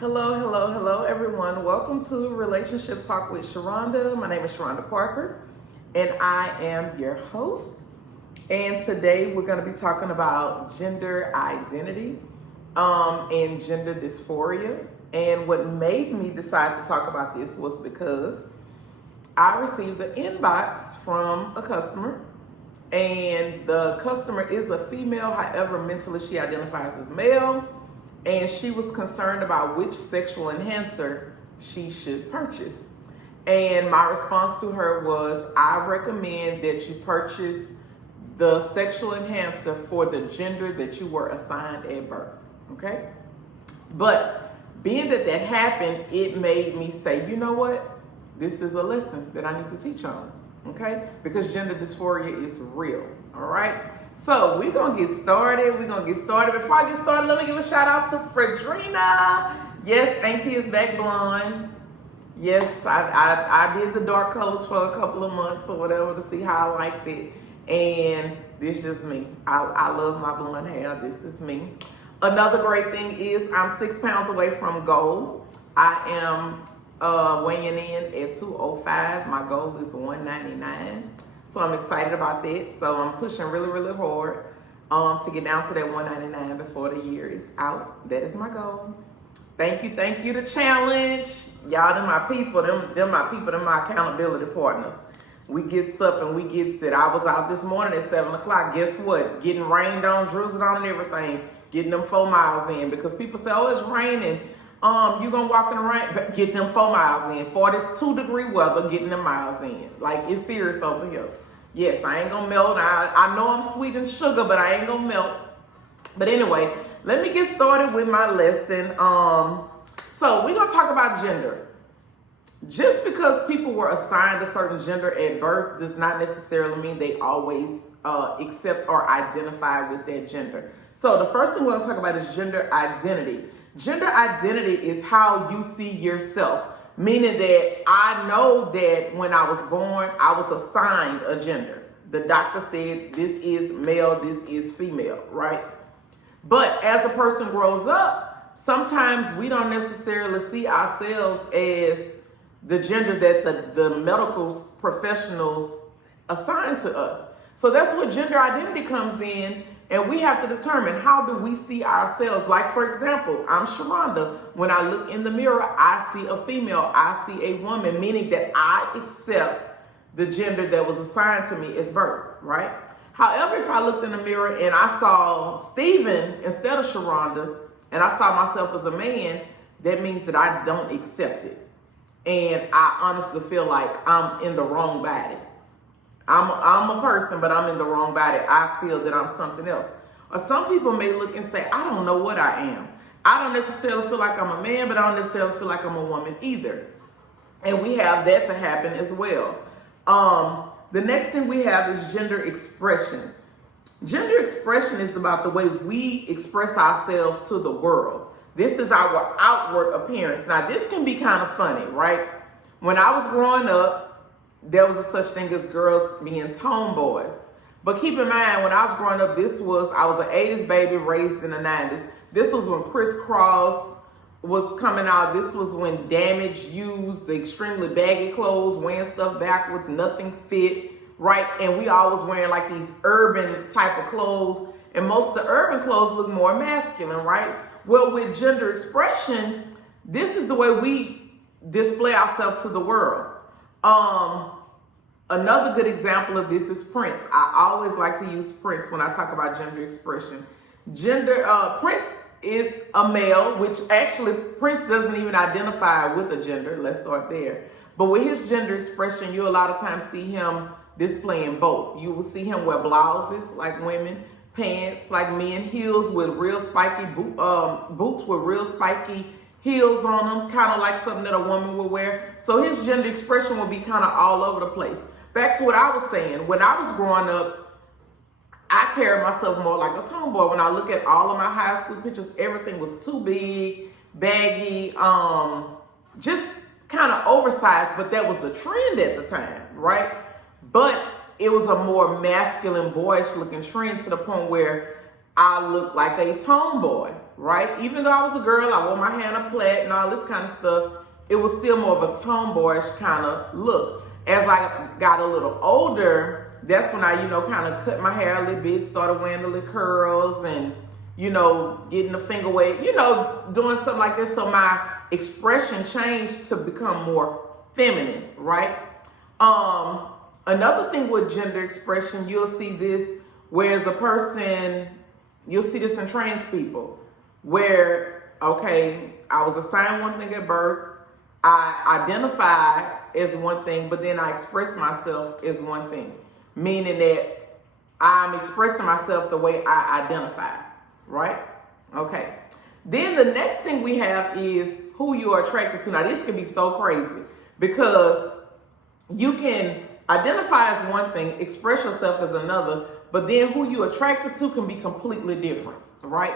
Hello, hello, hello, everyone. Welcome to Relationship Talk with Sharonda. My name is Sharonda Parker, and I am your host. And today we're going to be talking about gender identity and gender dysphoria. And what made me decide to talk about this was because I received an inbox from a customer, and the customer is a female. However, mentally she identifies as male. And she was concerned about which sexual enhancer she should purchase. And my response to her was, I recommend that you purchase the sexual enhancer for the gender that you were assigned at birth, okay? But being that happened, it made me say, you know what? This is a lesson that I need to teach on, okay? Because gender dysphoria is real, all right? So we're going to get started. Before I get started, let me give a shout out to Fredrina. Yes, Auntie is back blonde. Yes, I did the dark colors for a couple of months or whatever to see how I liked it. And this is just me. I love my blonde hair. This is me. Another great thing is I'm 6 pounds away from goal. I am weighing in at 205. My goal is 199. So I'm excited about that. So I'm pushing really, really hard to get down to that 199 before the year is out. That is my goal. Thank you to Challenge. Y'all, them my people. Them my accountability partners. We gets up and we gets it. I was out this morning at 7 o'clock. Guess what? Getting rained on, drizzled on and everything. Getting them 4 miles in. Because people say, oh, it's raining. You gonna walk in the rain, but get them 4 miles in. 42-degree weather, getting them miles in. Like, it's serious over here. Yes, I ain't gonna melt. I know I'm sweet and sugar, but I ain't gonna melt. But anyway, let me get started with my lesson. So we're gonna talk about gender. Just because people were assigned a certain gender at birth does not necessarily mean they always accept or identify with that gender. So the first thing we're gonna talk about is gender identity. Gender identity is how you see yourself, meaning that I know that when I was born, I was assigned a gender. The doctor said this is male, this is female, right? But as a person grows up, sometimes we don't necessarily see ourselves as the gender that the medical professionals assign to us. So that's where gender identity comes in. And we have to determine, how do we see ourselves? Like, for example, I'm Sharonda. When I look in the mirror, I see a female, I see a woman, meaning that I accept the gender that was assigned to me as birth, right? However, if I looked in the mirror and I saw Stephen instead of Sharonda, and I saw myself as a man, that means that I don't accept it. And I honestly feel like I'm in the wrong body. I'm a person, but I'm in the wrong body. I feel that I'm something else. Or some people may look and say, I don't know what I am. I don't necessarily feel like I'm a man, but I don't necessarily feel like I'm a woman either. And we have that to happen as well. The next thing we have is gender expression. Gender expression is about the way we express ourselves to the world. This is our outward appearance. Now, this can be kind of funny, right? When I was growing up, there was a such thing as girls being tomboys. But keep in mind, when I was growing up, I was an 80s baby raised in the 90s. This was when crisscross was coming out. This was when Damage used the extremely baggy clothes, wearing stuff backwards, nothing fit, right? And we always wearing like these urban type of clothes. And most of the urban clothes look more masculine, right? Well, with gender expression, this is the way we display ourselves to the world. Another good example of this is Prince. I always like to use Prince when I talk about gender expression. Prince is a male, which actually Prince doesn't even identify with a gender. Let's start there. But with his gender expression, you a lot of times see him displaying both. You will see him wear blouses like women, pants like men, heels with real spiky boots with real spiky heels on them, kind of like something that a woman would wear. So his gender expression will be kind of all over the place. Back to what I was saying, when I was growing up, I carried myself more like a tomboy. When I look at all of my high school pictures, everything was too big, baggy, just kind of oversized, but that was the trend at the time, right? But it was a more masculine, boyish looking trend to the point where I looked like a tomboy, right? Even though I was a girl, I wore my hair in a plait and all this kind of stuff, it was still more of a tomboyish kind of look. As I got a little older, that's when I, kind of cut my hair a little bit, started wearing the little curls and, getting the finger wave, doing something like this. So my expression changed to become more feminine, right? Another thing with gender expression, you'll see this, whereas a person, you'll see this in trans people, where, okay, I was assigned one thing at birth, I identify as one thing, but then I express myself as one thing, meaning that I'm expressing myself the way I identify, right? Okay. Then the next thing we have is who you are attracted to. Now, this can be so crazy because you can identify as one thing, express yourself as another, but then who you're attracted to can be completely different, right?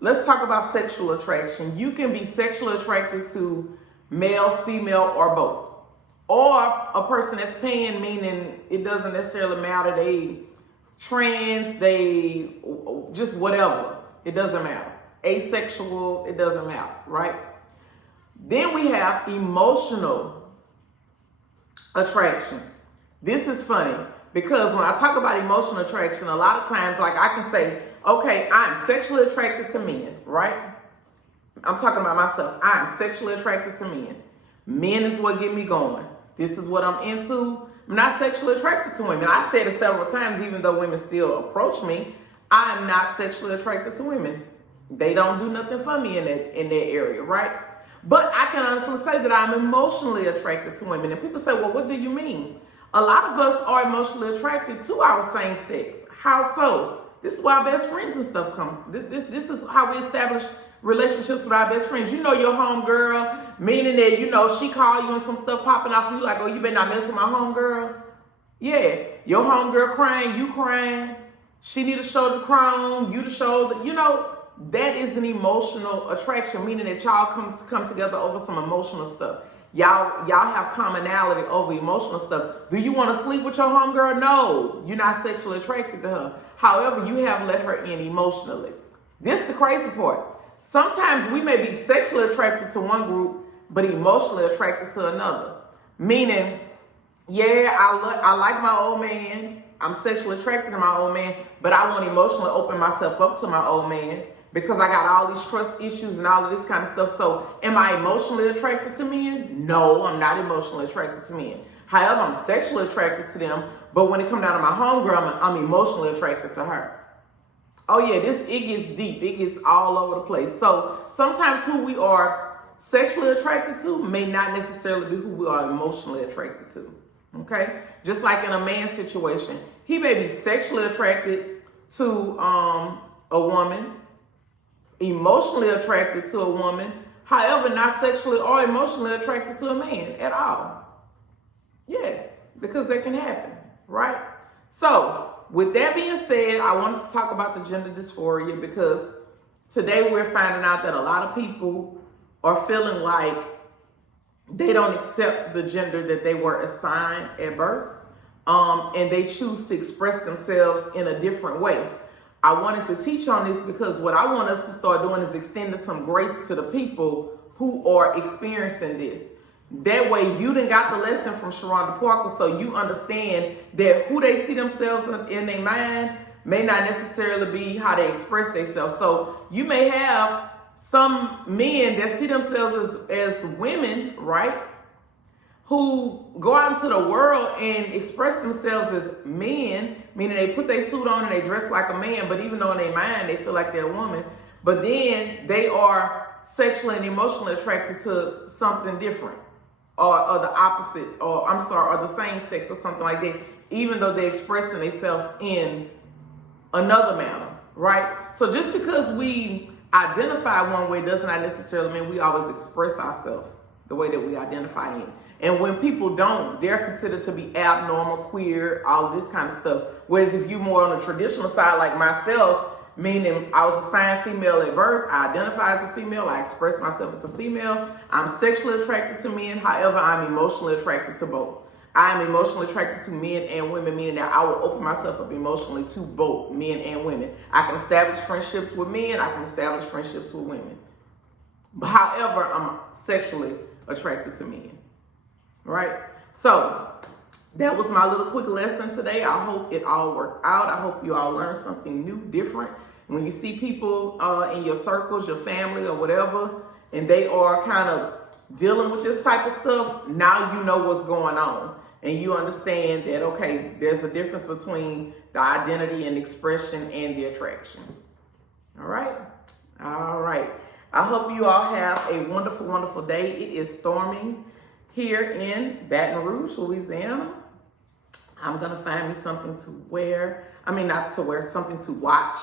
Let's talk about sexual attraction. You can be sexually attracted to male, female, or both. Or a person that's pan, meaning it doesn't necessarily matter. They trans, they just whatever. It doesn't matter. Asexual, it doesn't matter, right? Then we have emotional attraction. This is funny because when I talk about emotional attraction, a lot of times, like I can say, okay, I'm sexually attracted to men, right? I'm talking about myself. I'm sexually attracted to men. Men is what get me going. This is what I'm into. I'm not sexually attracted to women. I said it several times, even though women still approach me, I am not sexually attracted to women. They don't do nothing for me in that area, right? But I can honestly say that I'm emotionally attracted to women. And people say, well, what do you mean? A lot of us are emotionally attracted to our same sex. How so? This is where our best friends and stuff come. This is how we establish relationships with our best friends. You know your homegirl, meaning that, she call you and some stuff popping off and you like, oh, you better not mess with my homegirl. Yeah, your homegirl crying, you crying. She need a shoulder crying, you the shoulder. That is an emotional attraction, meaning that y'all come together over some emotional stuff. Y'all have commonality over emotional stuff. Do you want to sleep with your homegirl? No, you're not sexually attracted to her. However, you have let her in emotionally. This is the crazy part. Sometimes we may be sexually attracted to one group, but emotionally attracted to another. Meaning, yeah, I like my old man. I'm sexually attracted to my old man, but I want to emotionally open myself up to my old man because I got all these trust issues and all of this kind of stuff. So am I emotionally attracted to men? No, I'm not emotionally attracted to men. However, I'm sexually attracted to them, but when it comes down to my homegirl, I'm emotionally attracted to her. Oh yeah, it gets deep. It gets all over the place. So sometimes who we are sexually attracted to may not necessarily be who we are emotionally attracted to. Okay? Just like in a man's situation, he may be sexually attracted to a woman, emotionally attracted to a woman, however, not sexually or emotionally attracted to a man at all. Yeah, because that can happen, right? So, with that being said, I wanted to talk about the gender dysphoria because today we're finding out that a lot of people are feeling like they don't accept the gender that they were assigned at birth, and they choose to express themselves in a different way. I wanted to teach on this because what I want us to start doing is extending some grace to the people who are experiencing this. That way you done got the lesson from Sharonda Parker, so you understand that who they see themselves in their mind may not necessarily be how they express themselves. So you may have some men that see themselves as women, right? Who go out into the world and express themselves as men, meaning they put their suit on and they dress like a man, but even though in their mind they feel like they're a woman, but then they are sexually and emotionally attracted to something different. Or the opposite, or the same sex or something like that, even though they're expressing themselves in another manner, right? So just because we identify one way does not necessarily mean we always express ourselves the way that we identify in. And when people don't, they're considered to be abnormal, queer, all of this kind of stuff. Whereas if you're more on the traditional side like myself, meaning I was assigned female at birth, I identify as a female, I express myself as a female, I'm sexually attracted to men, however, I'm emotionally attracted to both. I'm emotionally attracted to men and women, meaning that I will open myself up emotionally to both men and women. I can establish friendships with men. I can establish friendships with women. However, I'm sexually attracted to men. Right? So that was my little quick lesson today. I hope it all worked out. I hope you all learned something new, different. When you see people in your circles, your family or whatever, and they are kind of dealing with this type of stuff, now you know what's going on. And you understand that, okay, there's a difference between the identity and expression and the attraction. All right? All right. I hope you all have a wonderful, wonderful day. It is storming here in Baton Rouge, Louisiana. I'm going to find me something to wear. I mean, not to wear, something to watch.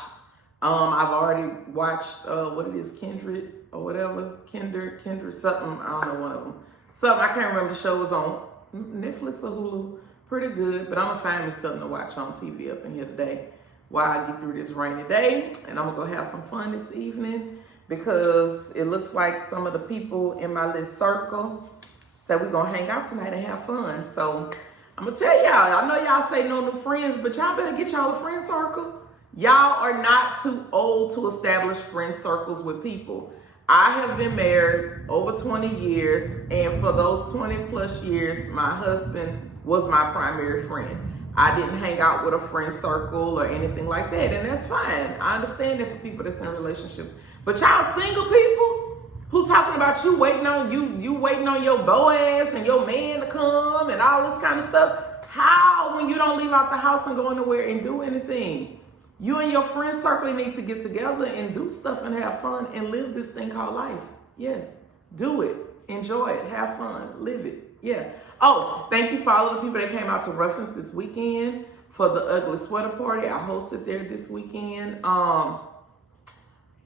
I've already watched, what it is, Kindred or whatever. Kindred, something. I don't know, one of them. Something, I can't remember the show was on Netflix or Hulu. Pretty good, but I'm going to find me something to watch on TV up in here today while I get through this rainy day. And I'm going to go have some fun this evening because it looks like some of the people in my little circle said we're going to hang out tonight and have fun. So I'm going to tell y'all, I know y'all say no new friends, but y'all better get y'all a friend circle. Y'all are not too old to establish friend circles with people. I have been married over 20 years, and for those 20 plus years, my husband was my primary friend. I didn't hang out with a friend circle or anything like that, and that's fine. I understand that for people that's in relationships. But y'all single people who talking about you waiting on you waiting on your Boaz and your man to come and all this kind of stuff. How, when you don't leave out the house and go anywhere and do anything? You and your friend circle need to get together and do stuff and have fun and live this thing called life. Yes, do it. Enjoy it. Have fun. Live it. Yeah. Oh, thank you for all of the people that came out to Ruffins this weekend for the Ugly Sweater Party. I hosted there this weekend.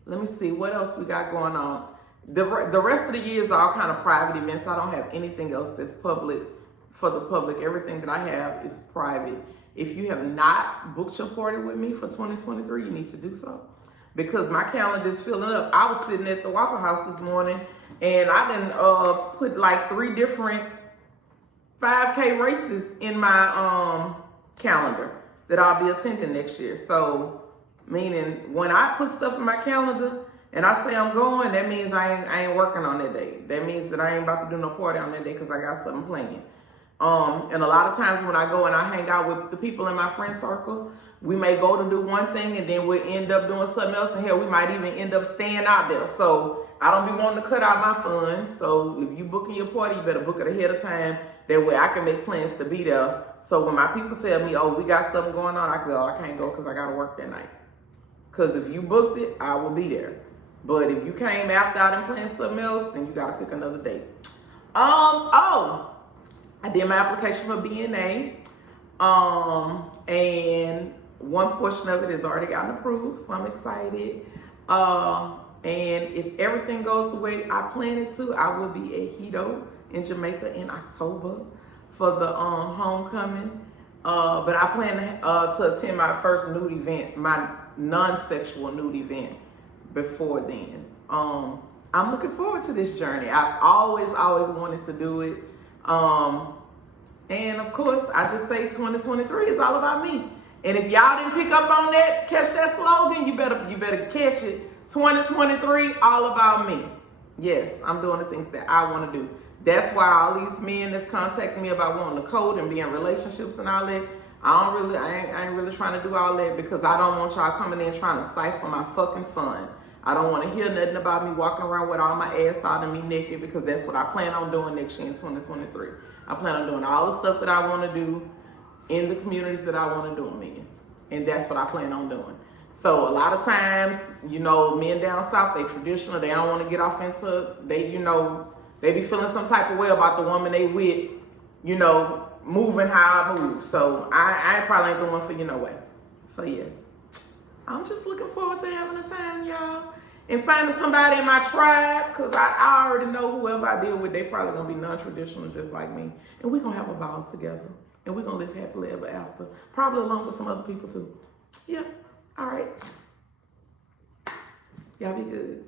Let me see what else we got going on. The rest of the year is all kind of private events. I don't have anything else that's public for the public. Everything that I have is private. If you have not booked your party with me for 2023, you need to do so because my calendar is filling up. I was sitting at the Waffle House this morning and I done put like 3 different 5K races in my calendar that I'll be attending next year. So meaning when I put stuff in my calendar and I say I'm going, that means I ain't working on that day. That means that I ain't about to do no party on that day because I got something planned. And a lot of times when I go and I hang out with the people in my friend circle, we may go to do one thing and then we'll end up doing something else. And hell, we might even end up staying out there. So I don't be wanting to cut out my fun. So if you booking your party, you better book it ahead of time. That way I can make plans to be there. So when my people tell me, oh, we got something going on, I can go, I can't go because I got to work that night. Because if you booked it, I will be there. But if you came after I done planned something else, then you got to pick another date. I did my application for BNA, and one portion of it has already gotten approved, so I'm excited. And if everything goes the way I plan it to, I will be at Hito in Jamaica in October for the homecoming. But I plan to attend my first nude event, my non-sexual nude event before then. I'm looking forward to this journey. I've always wanted to do it. And of course, I just say 2023 is all about me. And if y'all didn't pick up on that, catch that slogan, you better catch it. 2023, all about me. Yes, I'm doing the things that I want to do. That's why all these men that's contacting me about wanting to code and be in relationships and all that, I ain't really trying to do all that because I don't want y'all coming in trying to stifle my fucking fun. I don't want to hear nothing about me walking around with all my ass out and me naked because that's what I plan on doing next year in 2023. I plan on doing all the stuff that I want to do in the communities that I want to do them in. And that's what I plan on doing. So a lot of times, men down south, they traditional. They don't want to get off into, they be feeling some type of way about the woman they with, moving how I move. So I probably ain't the one for you no way. So yes. I'm just looking forward to having a time, y'all. And finding somebody in my tribe, because I already know whoever I deal with, they probably going to be non-traditional just like me. And we're going to have a ball together. And we're going to live happily ever after. Probably along with some other people too. Yeah. All right. Y'all be good.